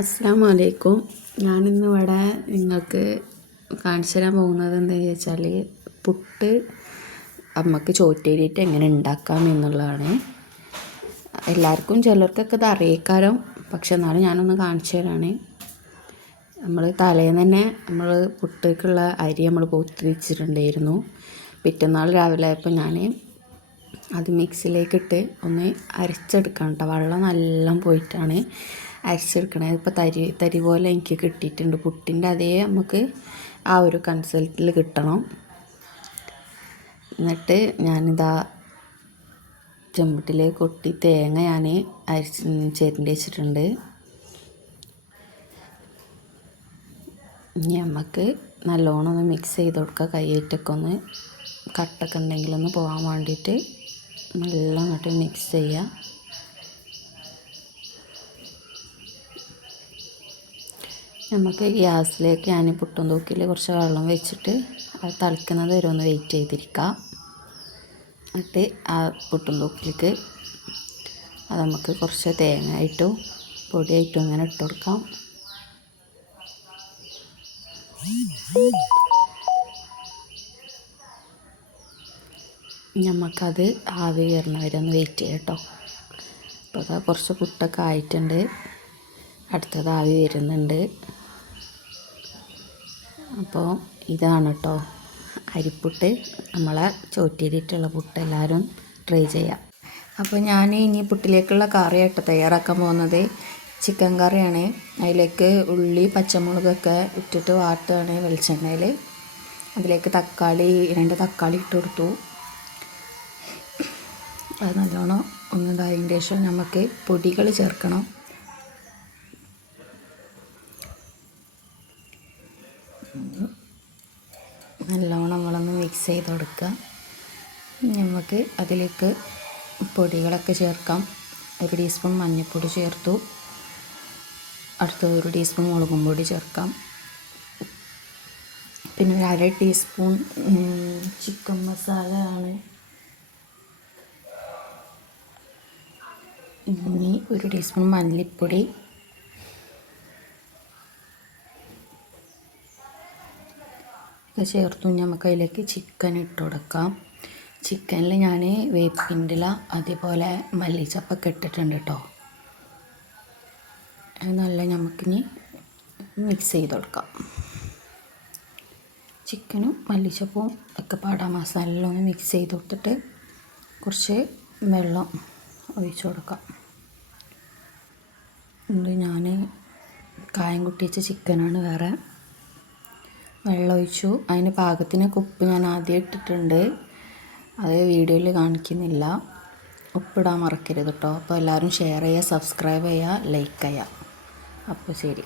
അസ്സലാമു അലൈക്കും. ഞാനിന്നിവിടെ നിങ്ങൾക്ക് കാണിച്ചു തരാൻ പോകുന്നത് എന്താണെന്ന് ചോദിച്ചാൽ പുട്ട് അമ്മക്ക് ചോറ്റേരിയിട്ട് എങ്ങനെ ഉണ്ടാക്കാം എന്നുള്ളതാണ്. എല്ലാവർക്കും ചിലർക്കൊക്കെ ഇത് അറിയിക്കാരം, പക്ഷെ എന്നാലും ഞാനൊന്ന് കാണിച്ചു തരാണ്. നമ്മൾ തലേന്ന് തന്നെ നമ്മൾ പുട്ടേക്കുള്ള അരി നമ്മൾ കുത്തി വെച്ചിട്ടുണ്ടായിരുന്നു. പിറ്റന്നാൾ രാവിലെ ആയപ്പോൾ ഞാൻ അത് മിക്സിയിലേക്കിട്ട് ഒന്ന് അരച്ചെടുക്കണം കേട്ടോ. വെള്ളം നല്ല പോയിട്ടാണ് അരച്ചെടുക്കണത്. ഇപ്പോൾ തരി പോലെ എനിക്ക് കിട്ടിയിട്ടുണ്ട്. പുട്ടിൻ്റെ അതേ നമുക്ക് ആ ഒരു കൺസിസ്റ്റൻസിൽ കിട്ടണം. എന്നിട്ട് ഞാനിതാ ചെമ്പട്ടിലേക്ക് കൊട്ടി തേങ്ങ ഞാൻ ചിരണ്ടി വെച്ചിട്ടുണ്ട്. ഇനി നമുക്ക് നല്ലോണം ഒന്ന് മിക്സ് ചെയ്ത് കൊടുക്കുക. കൈയിട്ടൊക്കെ ഒന്ന് കട്ടൊക്കെ ഉണ്ടെങ്കിലൊന്ന് പോകാൻ വേണ്ടിയിട്ട് നല്ല അങ്ങോട്ട് മിക്സ് ചെയ്യുക. നമുക്ക് ഗ്യാസിലേക്ക് ഞാൻ പുട്ടും തൂക്കിൽ കുറച്ച് വെള്ളം വെച്ചിട്ട് അത് തിളക്കുന്നത് വരെ ഒന്ന് വെയിറ്റ് ചെയ്തിരിക്കാം. എന്നിട്ട് ആ പുട്ടും തൂക്കിലേക്ക് അത് നമുക്ക് കുറച്ച് തേങ്ങ ആയിട്ടും പൊടിയായിട്ടും ഇങ്ങനെ ഇട്ട് കൊടുക്കാം. നമുക്കത് ആവി കയറണ വരെ ഒന്ന് വെയിറ്റ് ചെയ്യാം കേട്ടോ. അപ്പോൾ അത് കുറച്ച് പുട്ടൊക്കെ ആയിട്ടുണ്ട്. അടുത്തത് ആവി വരുന്നുണ്ട്. അപ്പോൾ ഇതാണ് കേട്ടോ അരിപ്പുട്ട്. നമ്മളെ ചോറ്റേരിയിട്ടുള്ള പുട്ട് എല്ലാവരും ട്രൈ ചെയ്യാം. അപ്പോൾ ഞാൻ ഇനി പുട്ടിലേക്കുള്ള കറിയായിട്ട് തയ്യാറാക്കാൻ പോകുന്നത് ചിക്കൻ കറിയാണ്. അതിലേക്ക് ഉള്ളി പച്ചമുളകൊക്കെ ഇട്ടിട്ട് വാട്ടുകയാണ് വെളിച്ചെണ്ണയിൽ. അതിലേക്ക് 2 തക്കാളി ഇട്ട് കൊടുത്തു. അത് നല്ലോണം ഒന്നിതായതിന് ശേഷം നമുക്ക് പൊടികൾ ചേർക്കണം. നല്ലോണം നമ്മളൊന്ന് മിക്സ് ചെയ്ത് കൊടുക്കുക. നമുക്ക് അതിലേക്ക് പൊടികളൊക്കെ ചേർക്കാം. 1 ടീസ്പൂൺ മഞ്ഞൾപ്പൊടി ചേർത്തു. അടുത്തത് 1 ടീസ്പൂൺ മുളകും പൊടി ചേർക്കാം. പിന്നെ 1/2 ടീസ്പൂൺ ചിക്കൻ മസാല ആണ്. ഇനി 1 ടീസ്പൂൺ മല്ലിപ്പൊടി, ചേർത്തു. നമുക്ക് അതിലേക്ക് ചിക്കൻ ഇട്ട് കൊടുക്കാം. ചിക്കനിൽ ഞാൻ വേപ്പിൻ്റെ ഇല അതേപോലെ മല്ലിച്ചപ്പൊക്കെ ഇട്ടിട്ടുണ്ട് കേട്ടോ. അത് നല്ല നമുക്കിനി മിക്സ് ചെയ്ത് കൊടുക്കാം. ചിക്കനും മല്ലിച്ചപ്പും ഒക്കെ പാടാ മസാലയിലൊന്ന് മിക്സ് ചെയ്ത് കൊടുത്തിട്ട് കുറച്ച് വെള്ളം ഒഴിച്ച് കൊടുക്കാം. ഇത് ഞാൻ കായം കുട്ടിച്ച ചിക്കനാണ്. വേറെ വെള്ളം ഒഴിച്ചു. അതിന് പാകത്തിന് ഉപ്പ് ഞാൻ ആദ്യം ഇട്ടിട്ടുണ്ട്. അത് വീഡിയോയിൽ കാണിക്കുന്നില്ല. ഉപ്പിടാൻ മറക്കരുത് കേട്ടോ. അപ്പോൾ എല്ലാവരും ഷെയർ ചെയ്യുക, സബ്സ്ക്രൈബ് ചെയ്യുക, ലൈക്ക് ചെയ്യുക. അപ്പോൾ ശരി.